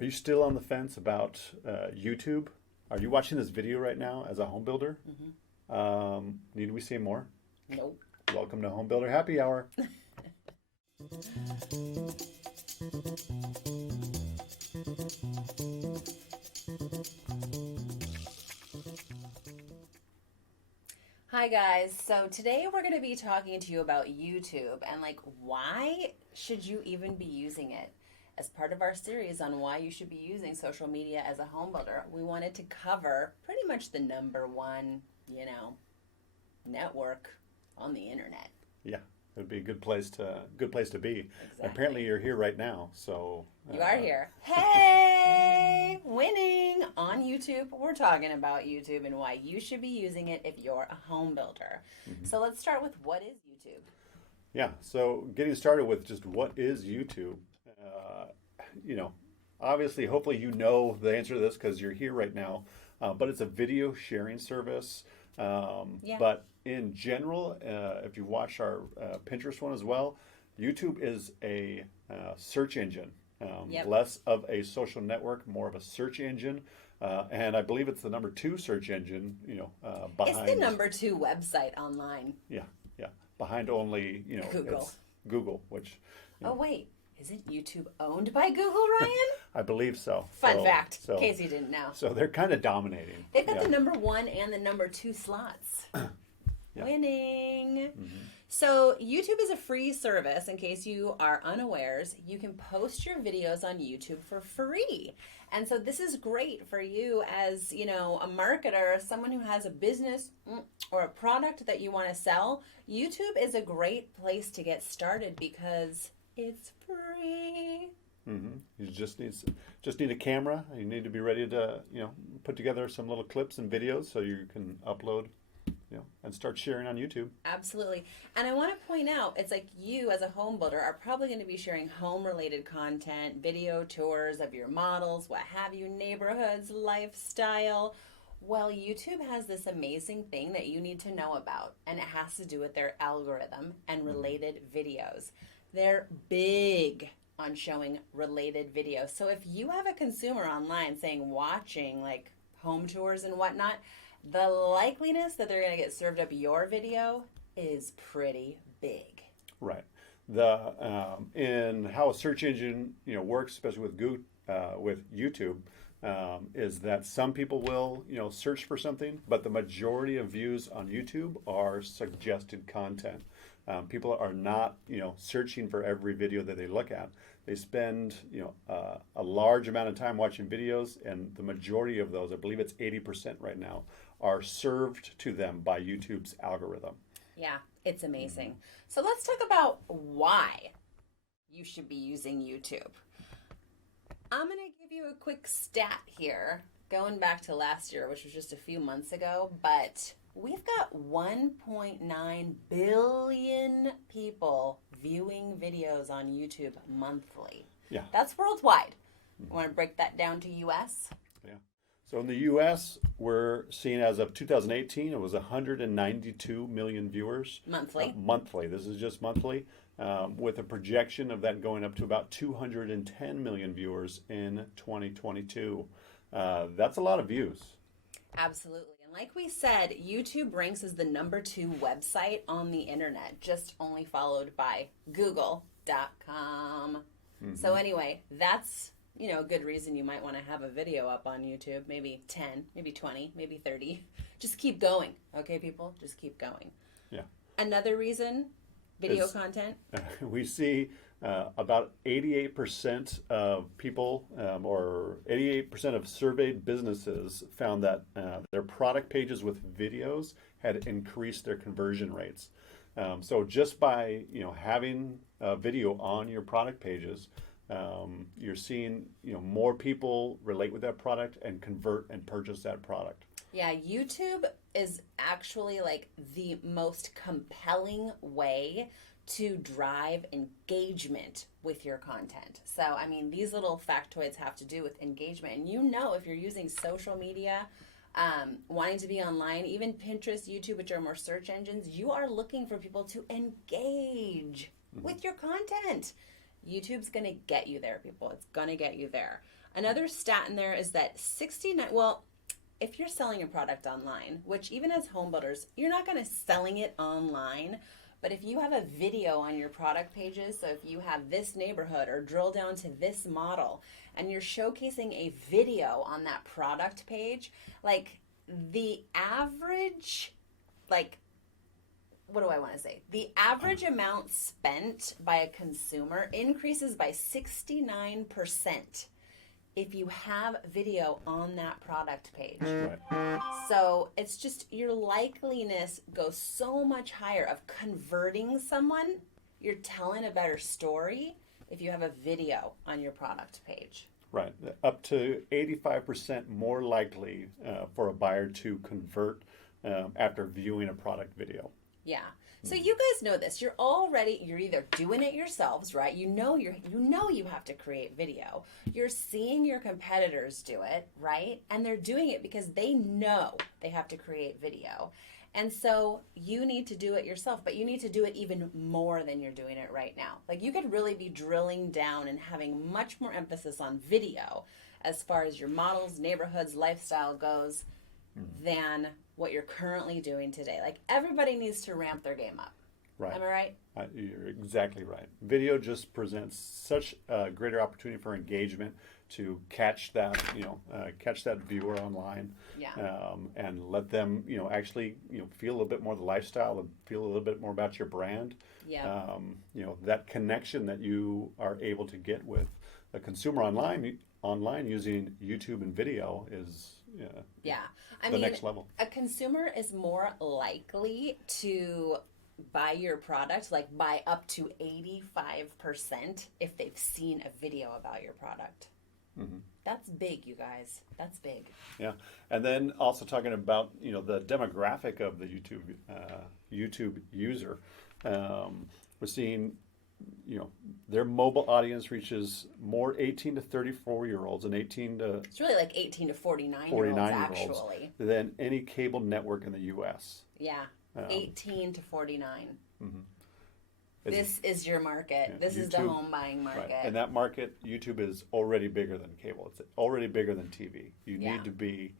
Are you still on the fence about YouTube? Are you watching this video right now as a home builder? Need we say more? Nope. Welcome to Home Builder Happy Hour. Hi guys, so today we're going to be talking to you about YouTube and why should you even be using it? As part of our series on why you should be using social media as a home builder, we wanted to cover pretty much the number one, network on the internet. Yeah, it would be a good place to be. Exactly. Apparently, you're here right now, so You are here. Hey, winning on YouTube. We're talking about YouTube and why you should be using it if you're a home builder. So let's start with what is YouTube? Yeah, so getting started with just what is YouTube? Obviously, hopefully you know the answer to this because you're here right now. But it's a video sharing service. But in general, if you watch our Pinterest one as well, YouTube is a search engine. Less of a social network, more of a search engine. And I believe it's the number 2 search engine, behind. It's the number 2 website online. Yeah. Behind only, Google. It's Google, which. Oh, wait. Isn't YouTube owned by Google, Ryan? I believe so. Fun fact, in case you didn't know. So they're kind of dominating. They've got the number 1 and the number 2 slots. Winning. So YouTube is a free service. In case you are unawares, you can post your videos on YouTube for free. And so this is great for you as, a marketer, someone who has a business or a product that you want to sell. YouTube is a great place to get started because it's free. You just need a camera. You need to be ready to put together some little clips and videos so you can upload, and start sharing on YouTube. Absolutely. And I want to point out, it's like you as a home builder are probably going to be sharing home related content, video tours of your models, what have you, neighborhoods, lifestyle. Well, YouTube has this amazing thing that you need to know about, and it has to do with their algorithm and related videos. They're big on showing related videos. So if you have a consumer online watching home tours and whatnot, the likeliness that they're going to get served up your video is pretty big. Right. In how a search engine works, especially with YouTube, is that some people will search for something, but the majority of views on YouTube are suggested content. People are not searching for every video that they look at. They spend a large amount of time watching videos, and the majority of those, I believe it's 80% right now, are served to them by YouTube's algorithm. Yeah, it's amazing. So let's talk about why you should be using YouTube. I'm going to give you a quick stat here, going back to last year, which was just a few months ago, but we've got 1.9 billion people viewing videos on YouTube monthly. Yeah. That's worldwide. You want to break that down to US? Yeah. So in the US, we're seeing as of 2018, it was 192 million viewers. Monthly. Monthly. This is just monthly, with a projection of that going up to about 210 million viewers in 2022. That's a lot of views. Absolutely. And like we said, YouTube ranks as the number 2 website on the internet, just only followed by google.com. So anyway, that's a good reason you might want to have a video up on YouTube, maybe 10, maybe 20, maybe 30. Just keep going, okay, people? Just keep going. Yeah. Another reason, video content. We see about 88% of people, or 88% of surveyed businesses found that their product pages with videos had increased their conversion rates. So just by having a video on your product pages, you're seeing more people relate with that product and convert and purchase that product. Yeah, YouTube is actually the most compelling way to drive engagement with your content. So, I mean, these little factoids have to do with engagement. And if you're using social media, wanting to be online, even Pinterest, YouTube, which are more search engines, you are looking for people to engage with your content. YouTube's going to get you there, people. It's going to get you there. Another stat in there is that 69, well, if you're selling a product online, which even as home builders, you're not going to selling it online, but if you have a video on your product pages, so if you have this neighborhood or drill down to this model and you're showcasing a video on that product page, like the average, like, what do I want to say? The average amount spent by a consumer increases by 69% if you have video on that product page. Right. So it's just your likeliness goes so much higher of converting someone. You're telling a better story if you have a video on your product page. Right. Up to 85% more likely for a buyer to convert after viewing a product video. Yeah. So you guys know this. You're either doing it yourselves, right? You know you have to create video. You're seeing your competitors do it, right? And they're doing it because they know they have to create video. And so you need to do it yourself, but you need to do it even more than you're doing it right now. Like you could really be drilling down and having much more emphasis on video as far as your models, neighborhoods, lifestyle goes than what you're currently doing today. Like everybody needs to ramp their game up. Right. Am I right? You're exactly right. Video just presents such a greater opportunity for engagement to catch that, catch that viewer online, Yeah. and let them, actually, feel a little bit more of the lifestyle, and feel a little bit more about your brand. Yeah. That connection that you are able to get with a consumer online using YouTube and video is the next level. A consumer is more likely to buy your product, like buy up to 85% if they've seen a video about your product. Mm-hmm. That's big, you guys. That's big. Yeah, and then also talking about the demographic of the YouTube user, we're seeing their mobile audience reaches more 18 to 34-year-olds and 18 to it's really like 18 to 49 year olds actually than any cable network in the U.S. Yeah, 18 to 49. Mm-hmm. This is your market. Yeah, this YouTube, is the home buying market. Right. And that market, YouTube is already bigger than cable. It's already bigger than TV. You need to be,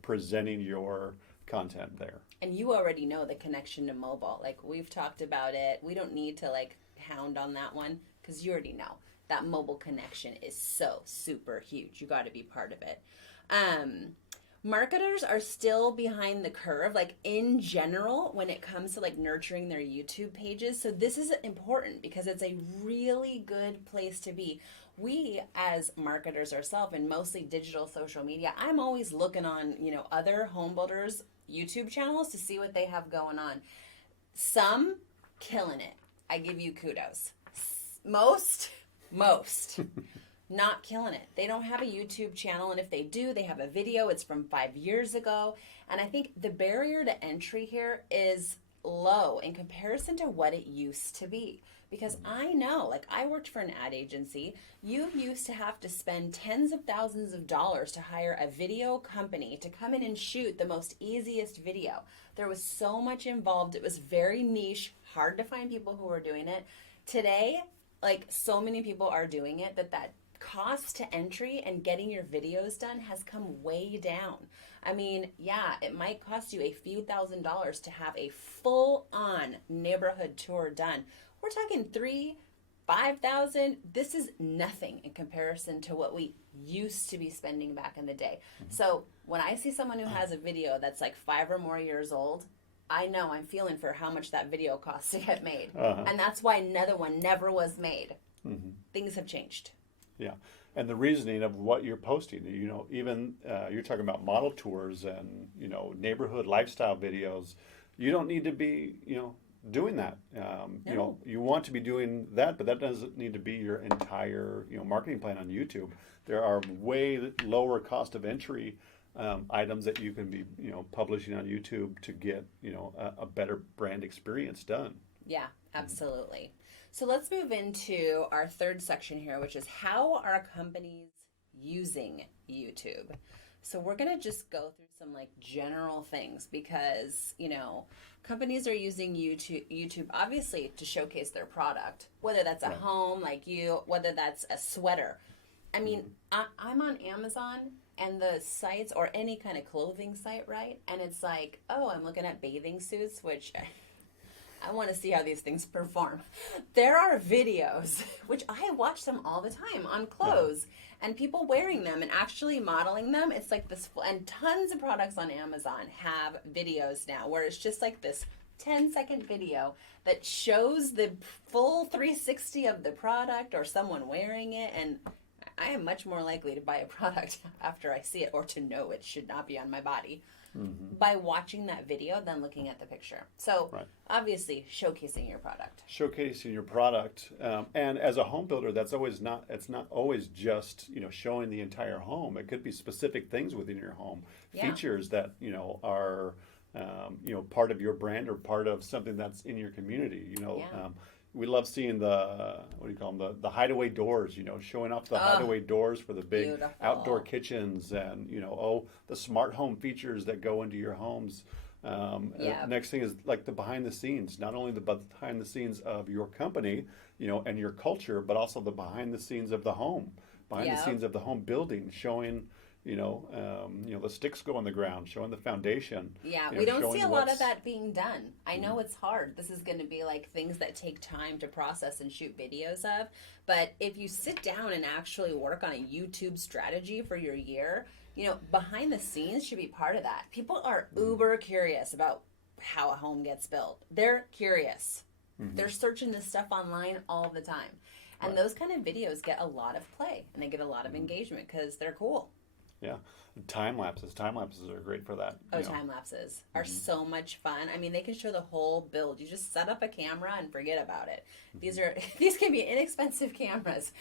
presenting your content there. And you already know the connection to mobile. Like we've talked about it. We don't need to hound on that one because you already know that mobile connection is so super huge. You got to be part of it. Marketers are still behind the curve, in general, when it comes to nurturing their YouTube pages. So this is important because it's a really good place to be. We as marketers ourselves, and mostly digital social media, I'm always looking on, other home builders' YouTube channels to see what they have going on. Some killing it. I give you kudos. Most not killing it. They don't have a YouTube channel, and if they do, they have a video. It's from 5 years ago. And I think the barrier to entry here is low in comparison to what it used to be. Because I know, I worked for an ad agency. You used to have to spend tens of thousands of dollars to hire a video company to come in and shoot the most easiest video. There was so much involved. It was very niche, hard to find people who were doing it. Today, so many people are doing it that cost to entry and getting your videos done has come way down. I mean, yeah, it might cost you a few $1,000s to have a full-on neighborhood tour done. We're talking $3,000-$5,000. This is nothing in comparison to what we used to be spending back in the day. So when I see someone who has a video that's 5 or more years old, I know I'm feeling for how much that video costs to get made. And that's why another one never was made. Mm-hmm. Things have changed. Yeah, and the reasoning of what you're posting, even you're talking about model tours and, neighborhood lifestyle videos. You don't need to be, doing that. No. You want to be doing that, but that doesn't need to be your entire, marketing plan on YouTube. There are way lower cost of entry items that you can be, publishing on YouTube to get, a better brand experience done. Yeah, absolutely. So let's move into our third section here, which is how are companies using YouTube? So we're going to just go through some general things because, companies are using YouTube obviously to showcase their product, whether that's a home like you, whether that's a sweater. I mean, I'm on Amazon and the sites, or any kind of clothing site, right? And it's like, oh, I'm looking at bathing suits, which I want to see how these things perform. There are videos, which I watch them all the time on clothes, and people wearing them and actually modeling them. It's like this, and tons of products on Amazon have videos now where it's just like this 10-second video that shows the full 360 of the product or someone wearing it. And I am much more likely to buy a product after I see it, or to know it should not be on my body, by watching that video than looking at the picture. So obviously showcasing your product. Showcasing your product, and as a home builder, it's not always just, showing the entire home. It could be specific things within your home, features that are part of your brand or part of something that's in your community. We love seeing the, what do you call them, the hideaway doors, showing off the hideaway doors for the big outdoor kitchens, and, the smart home features that go into your homes. Next thing is like the behind the scenes, not only the behind the scenes of your company, and your culture, but also the behind the scenes of the home, behind the scenes of the home building, showing the sticks go in the ground, showing the foundation. Yeah, we don't see a lot of that being done. I know it's hard. This is going to be like things that take time to process and shoot videos of. But if you sit down and actually work on a YouTube strategy for your year, behind the scenes should be part of that. People are uber curious about how a home gets built. They're curious. They're searching this stuff online all the time. And those kind of videos get a lot of play, and they get a lot of engagement because they're cool. Yeah. Time lapses. Time lapses are great for that. Oh, time lapses are so much fun. I mean, they can show the whole build. You just set up a camera and forget about it. These can be inexpensive cameras.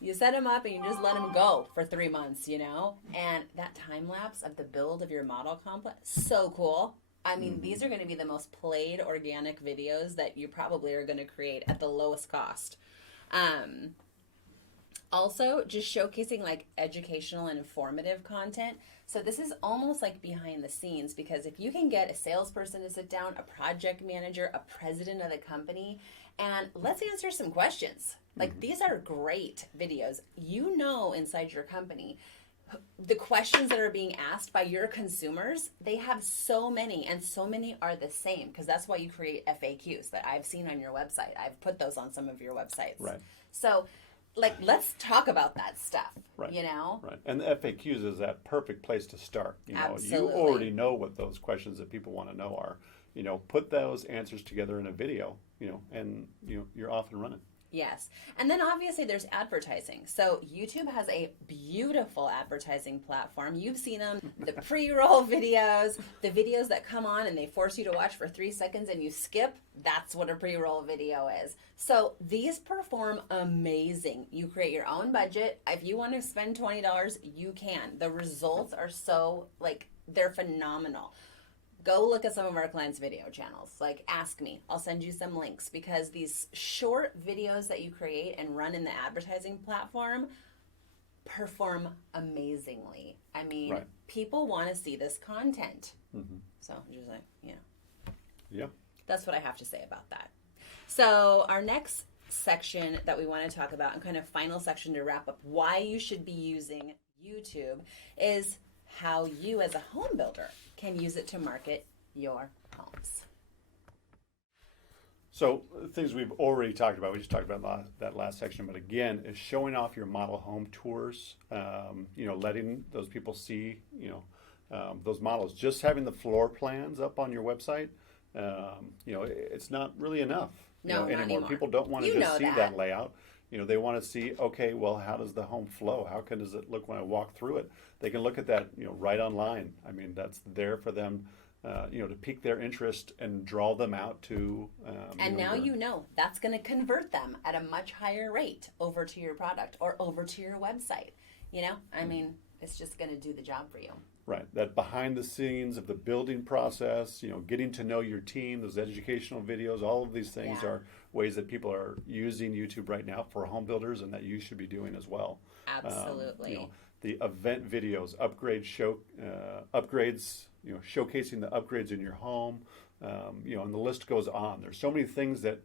You set them up and you just let them go for 3 months, and that time lapse of the build of your model complex, so cool. I mean, these are going to be the most played organic videos that you probably are going to create at the lowest cost. Also, just showcasing like educational and informative content. So this is almost like behind the scenes, because if you can get a salesperson to sit down, a project manager, a president of the company, and let's answer some questions. Like, these are great videos. Inside your company, the questions that are being asked by your consumers, they have so many, and so many are the same, because that's why you create FAQs that I've seen on your website. I've put those on some of your websites. Right. So, let's talk about that stuff, Right. Right. And the FAQs is that perfect place to start. Absolutely. You already know what those questions that people want to know are. Put those answers together in a video, and you're off and running. Yes. And then obviously there's advertising. So YouTube has a beautiful advertising platform. You've seen them, the pre-roll videos, the videos that come on and they force you to watch for 3 seconds and you skip. That's what a pre-roll video is. So these perform amazing. You create your own budget. If you want to spend $20, you can. The results are so, they're phenomenal. Go look at some of our clients' video channels. Ask me. I'll send you some links, because these short videos that you create and run in the advertising platform perform amazingly. I mean, people want to see this content. So just Yeah. That's what I have to say about that. So our next section that we want to talk about, and kind of final section to wrap up why you should be using YouTube, is how you as a home builder can use it to market your homes. So things we've already talked about, we just talked about that last section, but again, is showing off your model home tours, letting those people see, those models. Just having the floor plans up on your website, it's not really enough not anymore. People don't want to just see that layout. They want to see, okay, well, how does the home flow? How does it look when I walk through it? They can look at that, right online. I mean, that's there for them, to pique their interest and draw them out to. And now that's going to convert them at a much higher rate over to your product or over to your website. I mean, it's just going to do the job for you. Right. That behind the scenes of the building process, getting to know your team, those educational videos, all of these things are ways that people are using YouTube right now for home builders, and that you should be doing as well. Absolutely. The event videos, upgrades, showcasing the upgrades in your home, and the list goes on. There's so many things that,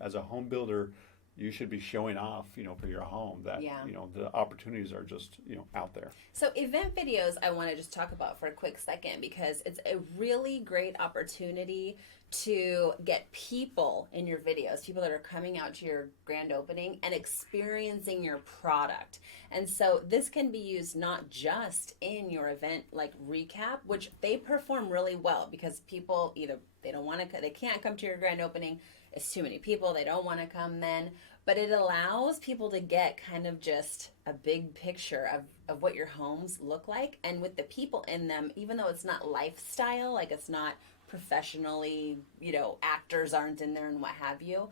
as a home builder, you should be showing off, for your home that, Yeah. the opportunities are just, out there. So event videos, I want to just talk about for a quick second because it's a really great opportunity to get people in your videos, people that are coming out to your grand opening and experiencing your product. And so this can be used not just in your event like recap, which they perform really well because people either they can't come to your grand opening, it's too many people, they don't want to come then, but it allows people to get kind of just a big picture of what your homes look like, and with the people in them, even though it's not lifestyle, like it's not professionally, actors aren't in there and what have you,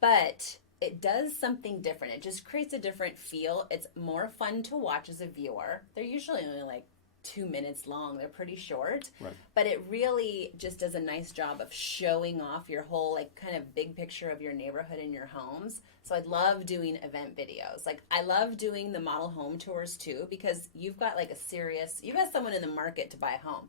but it does something different. It just creates a different feel. It's more fun to watch as a viewer. They're usually only like 2 minutes long. They're pretty short, Right. but it really just does a nice job of showing off your whole like kind of big picture of your neighborhood and your homes. So I love doing event videos. Like I love doing the model home tours too, because you've got someone in the market to buy a home.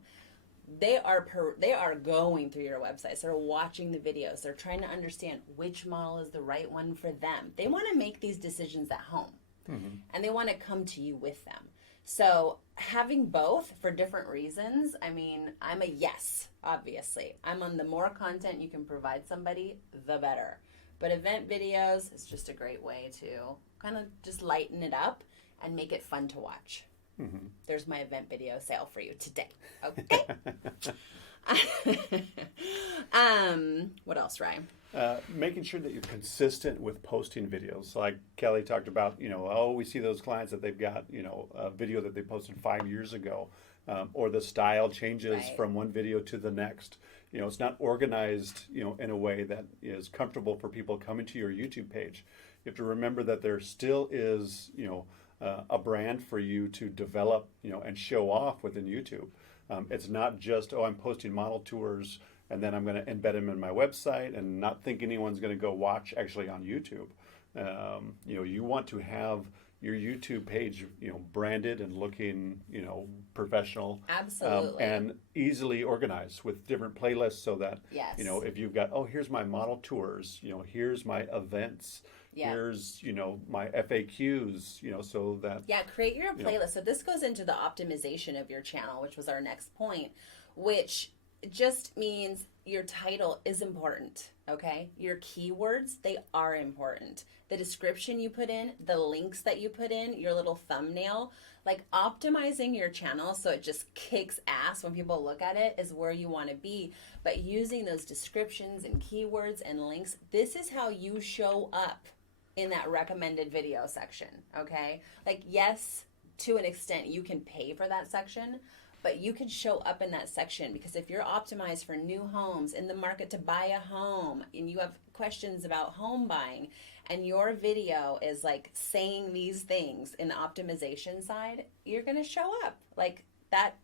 They are going through your websites. They're watching the videos. They're trying to understand which model is the right one for them. They want to make these decisions at home, and they want to come to you with them. So having both for different reasons, I mean, I'm a yes, obviously. I'm on the more content you can provide somebody, the better. But event videos is just a great way to kind of just lighten it up and make it fun to watch. There's my event video sale for you today. Okay. What else, Ryan? Making sure that you're consistent with posting videos. Like Kelly talked about, we see those clients that they've got, a video that they posted 5 years ago, or the style changes Right. from one video to the next. It's not organized, in a way that is comfortable for people coming to your YouTube page. You have to remember that there still is, a brand for you to develop, and show off within YouTube. It's not just, I'm posting model tours and then I'm going to embed them in my website and not think anyone's going to go watch actually on YouTube. You want to have your YouTube page, branded and looking, professional. Absolutely. And easily organized with different playlists so that, Yes. If you've got, here's my model tours, here's my events, Yeah. here's, my FAQs, so that. Yeah, create your playlist. So this goes into the optimization of your channel, which was our next point, which just means your title is important, okay? Your keywords, they are important. The description you put in, the links that you put in, your little thumbnail, like optimizing your channel so it just kicks ass when people look at it is where you want to be. But using those descriptions and keywords and links, this is how you show up in that recommended video section, okay? Like, yes, to an extent, you can pay for that section, but you can show up in that section because if you're optimized for new homes in the market to buy a home and you have questions about home buying and your video is like saying these things in the optimization side, you're going to show up. Like that,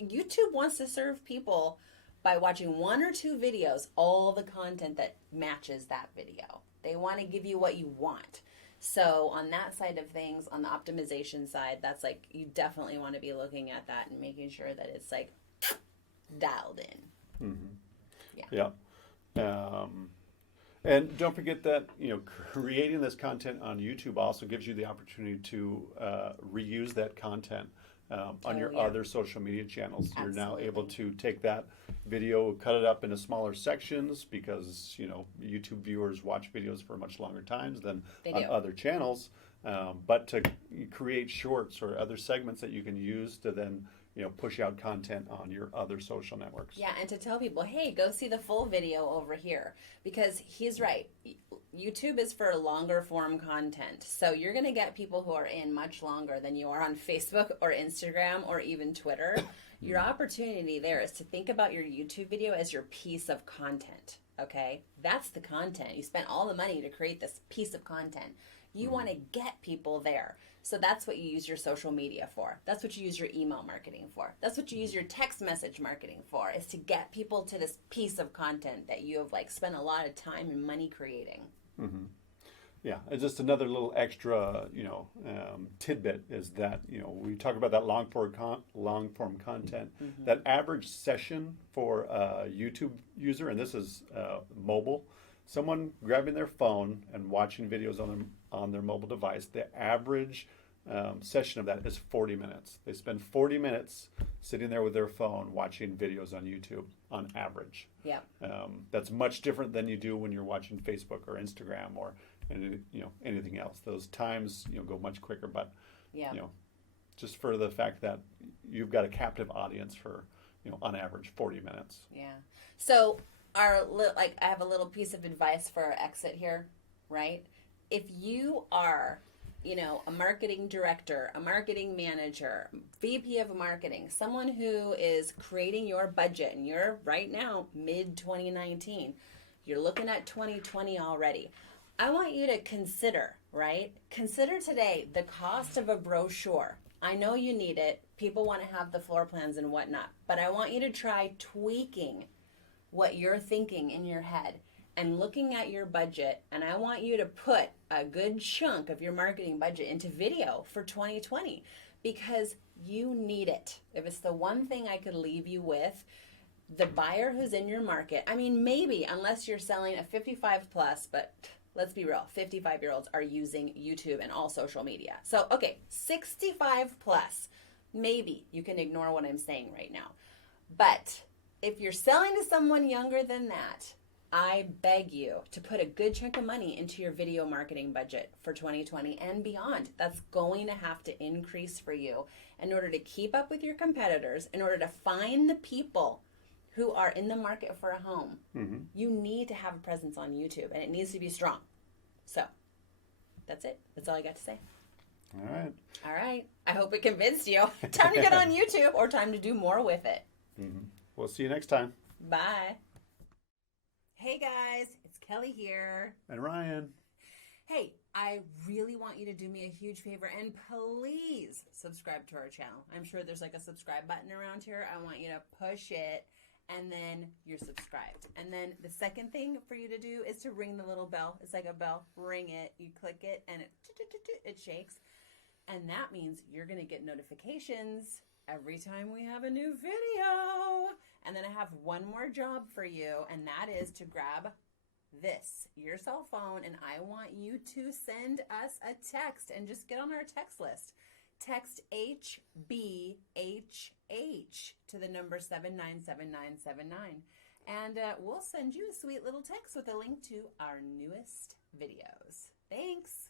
YouTube wants to serve people by watching 1 or 2 videos, all the content that matches that video. They want to give you what you want. So on that side of things, on the optimization side, that's like, you definitely want to be looking at that and making sure that it's like dialed in. Yeah. And don't forget that, creating this content on YouTube also gives you the opportunity to reuse that content on your other social media channels. You're now able to take that video, cut it up into smaller sections because, YouTube viewers watch videos for much longer times than on other channels. But to create shorts or other segments that you can use to then, push out content on your other social networks. Yeah, and to tell people, hey, go see the full video over here. Because he's right. YouTube is for longer form content. So you're going to get people who are in much longer than you are on Facebook or Instagram or even Twitter. Your opportunity there is to think about your YouTube video as your piece of content. Okay? That's the content. You spent all the money to create this piece of content. You want to get people there. So that's what you use your social media for. That's what you use your email marketing for. That's what you use your text message marketing for, is to get people to this piece of content that you have like spent a lot of time and money creating. Yeah, and just another little extra, tidbit is that, we talk about that long form content. That average session for a YouTube user, and this is mobile, someone grabbing their phone and watching videos on their mobile device, the average session of that is 40 minutes. They spend 40 minutes sitting there with their phone watching videos on YouTube on average. Yeah. That's much different than you do when you're watching Facebook or Instagram or anything else. Those times go much quicker, but Yeah. Just for the fact that you've got a captive audience for on average 40 minutes. Yeah. So I have a little piece of advice for our exit here, right? If you are, a marketing director, a marketing manager, VP of marketing, someone who is creating your budget, and you're right now mid 2019, you're looking at 2020 already. I want you to consider, right? Consider today the cost of a brochure. I know you need it. People want to have the floor plans and whatnot, but I want you to try tweaking what you're thinking in your head and looking at your budget, and I want you to put a good chunk of your marketing budget into video for 2020 because you need it. If it's the one thing I could leave you with, the buyer who's in your market, maybe unless you're selling a 55 plus, but let's be real, 55-year-olds are using YouTube and all social media. So, okay, 65 plus, maybe you can ignore what I'm saying right now. But if you're selling to someone younger than that, I beg you to put a good chunk of money into your video marketing budget for 2020 and beyond. That's going to have to increase for you in order to keep up with your competitors, in order to find the people who are in the market for a home. Mm-hmm. You need to have a presence on YouTube, and it needs to be strong. So that's it. That's all I got to say. All right. I hope it convinced you. Time to get on YouTube or time to do more with it. Mm-hmm. We'll see you next time. Bye. Hey guys, it's Kelly here. And Ryan. Hey, I really want you to do me a huge favor and please subscribe to our channel. I'm sure there's like a subscribe button around here. I want you to push it and then you're subscribed. And then the second thing for you to do is to ring the little bell. It's like a bell. Ring it. You click it and it shakes. And that means you're going to get notifications every time we have a new video. And then I have one more job for you, and that is to grab your cell phone, and I want you to send us a text and just get on our text list. Text HBHH to the number 797979, and we'll send you a sweet little text with a link to our newest videos. Thanks.